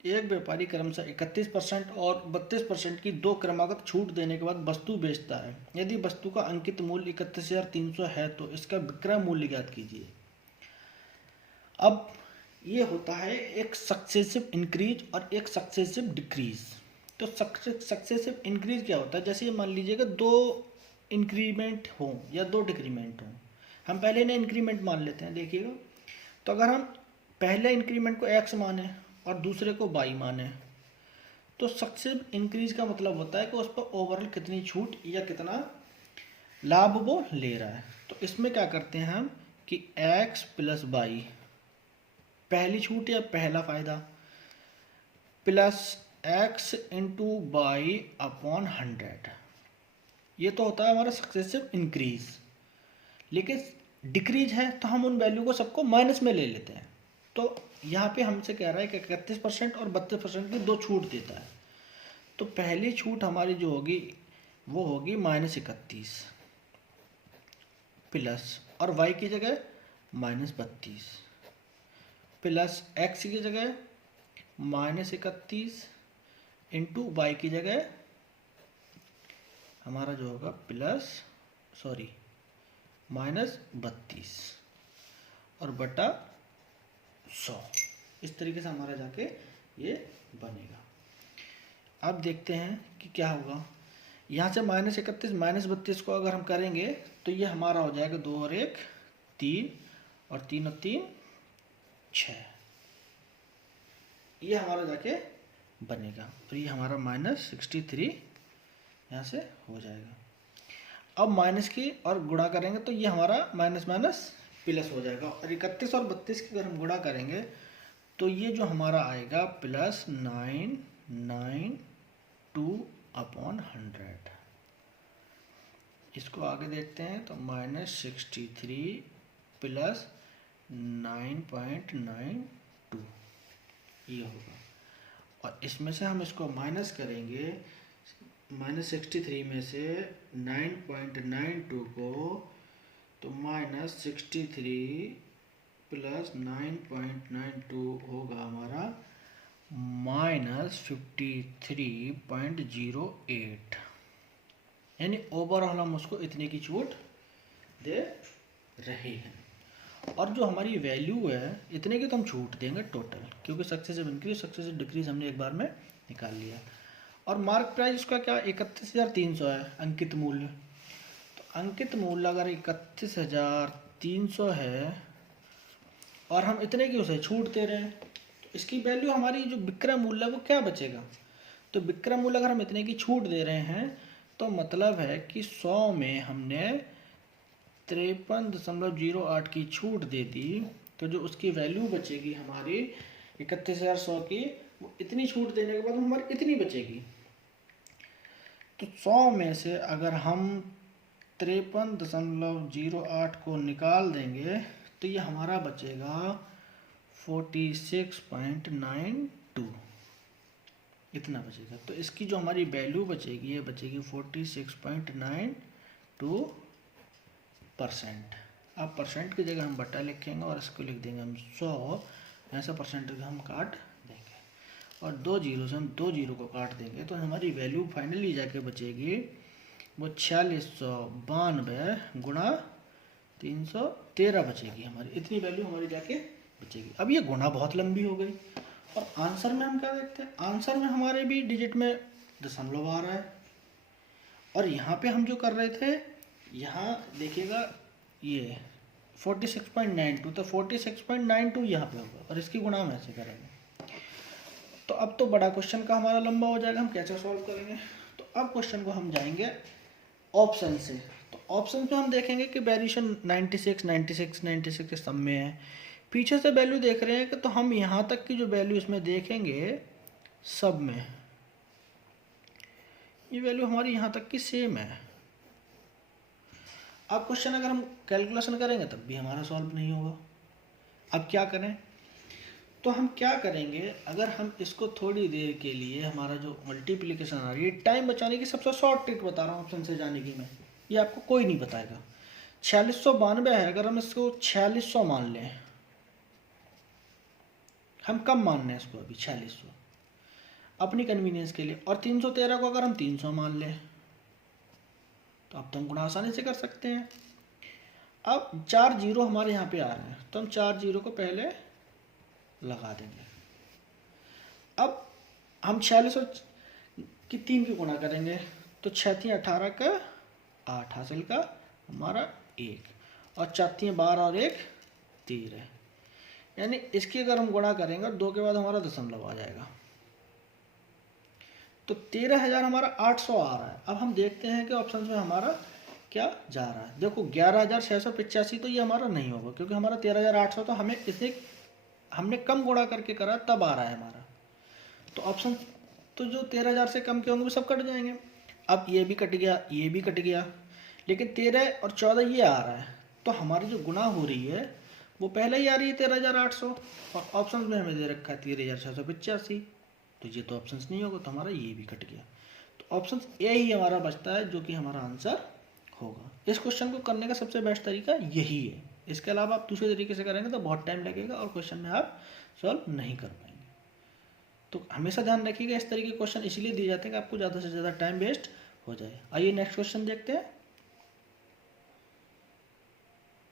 एक व्यापारी क्रमशः 31% और 32% की दो क्रमागत छूट देने के बाद वस्तु बेचता है। यदि वस्तु का अंकित मूल्य 31,300 है तो इसका विक्रय मूल्य ज्ञात कीजिए। अब ये होता है एक सक्सेसिव इंक्रीज और एक सक्सेसिव डिक्रीज। तो सक्सेसिव इंक्रीज क्या होता है, जैसे ये मान लीजिएगा दो इंक्रीमेंट हो या दो डिक्रीमेंट हो। हम पहले इन्हें इंक्रीमेंट मान लेते हैं, देखिएगा। तो अगर हम पहले इंक्रीमेंट को x माने और दूसरे को y माने तो सक्सेसिव इंक्रीज का मतलब होता है कि उस पर ओवरऑल कितनी छूट या कितना लाभ वो ले रहा है। तो इसमें क्या करते हैं हम कि x प्लस वाई, पहली छूट या पहला फायदा, plus x into y upon 100, ये तो होता है हमारा सक्सेसिव इंक्रीज। लेकिन डिक्रीज है तो हम उन वैल्यू को सबको माइनस में ले लेते हैं। तो यहाँ पे हमसे कह रहा है कि 31% और 32% की दो छूट देता है। तो पहली छूट हमारी जो होगी वो होगी -31 प्लस, और y की जगह -32 प्लस x की जगह -31 इंटू वाई की जगह हमारा जो होगा -32 और बटा 100। इस तरीके से हमारा जाके ये बनेगा। अब देखते हैं कि क्या होगा। यहाँ से -31 -32 को अगर हम करेंगे तो ये हमारा हो जाएगा 2 और 1 3 और 3 और 3 6, ये हमारा जाके बनेगा। और ये हमारा -63 यहाँ से हो जाएगा। अब माइनस की और गुणा करेंगे तो ये हमारा माइनस माइनस प्लस हो जाएगा। और 31 और 32 की अगर हम गुणा करेंगे तो ये जो हमारा आएगा +992 अपॉन 100। इसको आगे देखते हैं तो -63 प्लस 9.92 ये होगा। और इसमें से हम इसको माइनस करेंगे, -63 में से 9.92 को, तो -63 प्लस 9.92 होगा हमारा -53.08, यानी ओवरऑल हम उसको इतने की छूट दे रहे हैं। और जो हमारी वैल्यू है इतने की तो हम छूट देंगे टोटल, क्योंकि सक्सेसिव इंक्रीज सक्सेसिव डिक्रीज हमने एक बार में निकाल लिया। और मार्क प्राइस उसका क्या 31,300 है अंकित मूल्य। तो अंकित मूल्य अगर 31,300 है और हम इतने की उसे छूट दे रहे हैं तो इसकी वैल्यू हमारी जो विक्रय मूल्य है वो क्या बचेगा। तो विक्रय मूल्य अगर हम इतने की छूट दे रहे हैं तो मतलब है कि 100 में हमने 53.08 की छूट दे दी, तो जो उसकी वैल्यू बचेगी हमारी 31,100 की, वो इतनी छूट देने के बाद हमारी इतनी बचेगी। तो 100 में से अगर हम 53.08 को निकाल देंगे तो ये हमारा बचेगा 46.92, इतना बचेगा। तो इसकी जो हमारी वैल्यू बचेगी ये बचेगी 46.92%। अब परसेंट की जगह हम बटा लिखेंगे और इसको लिख देंगे हम 100, ऐसा परसेंट हम काट देंगे और 2 जीरो से हम 2 जीरो को काट देंगे तो हमारी वैल्यू फाइनली जाके बचेगी वो 4692 गुणा 313 बचेगी हमारी। इतनी वैल्यू हमारी जाके बचेगी। अब ये गुणा बहुत लंबी हो गई। और आंसर में हम क्या देखते हैं, आंसर में हमारे भी डिजिट में दशमलव आ रहा है। और यहाँ पे हम जो कर रहे थे, यहाँ देखिएगा ये 46.92, तो 46.92 यहाँ पे होगा और इसकी गुणा हम ऐसे करेंगे। तो अब तो बड़ा क्वेश्चन का हमारा लंबा हो जाएगा, हम कैसे सॉल्व करेंगे। तो अब क्वेश्चन को हम जाएंगे ऑप्शन से। तो ऑप्शन पे हम देखेंगे कि वेरिएशन 96, 96, 96 के सब में है। पीछे से वैल्यू देख रहे हैं कि तो हम यहाँ तक की जो वैल्यू इसमें देखेंगे सब में, ये वैल्यू हमारी यहाँ तक की सेम है। अब क्वेश्चन अगर हम कैलकुलेशन करेंगे तब भी हमारा सॉल्व नहीं होगा। अब क्या करें, तो हम क्या करेंगे, अगर हम इसको थोड़ी देर के लिए हमारा जो मल्टीप्लिकेशन आ रही है, टाइम बचाने की सबसे शॉर्ट ट्रिक बता रहा हूँ ऑप्शन से जाने की मैं, ये आपको कोई नहीं बताएगा। 4692 है, अगर हम इसको 4600 मान लें, हम कम मान रहे हैं इसको अभी 4600, अपनी कन्वीनियंस के लिए। और 313 को अगर हम 300 मान लें तो अब तो हम गुणा आसानी से कर सकते हैं। अब 4 जीरो हमारे यहाँ पे आ रहे हैं तो हम 4 जीरो को पहले लगा देंगे। अब हम 46 और की 3 की गुणा करेंगे तो 6 3 18 का 8 हासिल का हमारा 1 और 4 3 12 और 1 13, यानी इसकी अगर हम गुणा करेंगे और 2 के बाद हमारा दशमलव आ जाएगा तो 13,000 हमारा 800 आ रहा है। अब हम देखते हैं कि ऑप्शन में हमारा क्या जा रहा है। देखो 11,685 तो ये हमारा नहीं होगा क्योंकि हमारा 13,800 तो हमें इसे हमने कम गुणा करके करा तब आ रहा है हमारा। तो ऑप्शन तो जो 13,000 से कम के होंगे वो सब कट जाएंगे। अब ये भी कट गया, ये भी कट गया, लेकिन 13 और 14 ये आ रहा है तो हमारी जो गुणा हो रही है वो पहले ही आ रही है 13,800 और ऑप्शन में हमें दे रखा है 13,685, तो ये तो ऑप्शन नहीं होगा तो हमारा ये भी कट गया। तो ऑप्शन ए ही हमारा बचता है जो कि हमारा आंसर होगा। इस क्वेश्चन को करने का सबसे बेस्ट तरीका यही है। इसके अलावा आप दूसरे तरीके से करेंगे तो बहुत टाइम लगेगा और क्वेश्चन में आप सॉल्व नहीं कर पाएंगे। तो हमेशा ध्यान रखिएगा इस तरीके के क्वेश्चन इसलिए दिए जाते हैं कि आपको ज़्यादा से ज़्यादा टाइम वेस्ट हो जाए। आइए नेक्स्ट क्वेश्चन देखते हैं।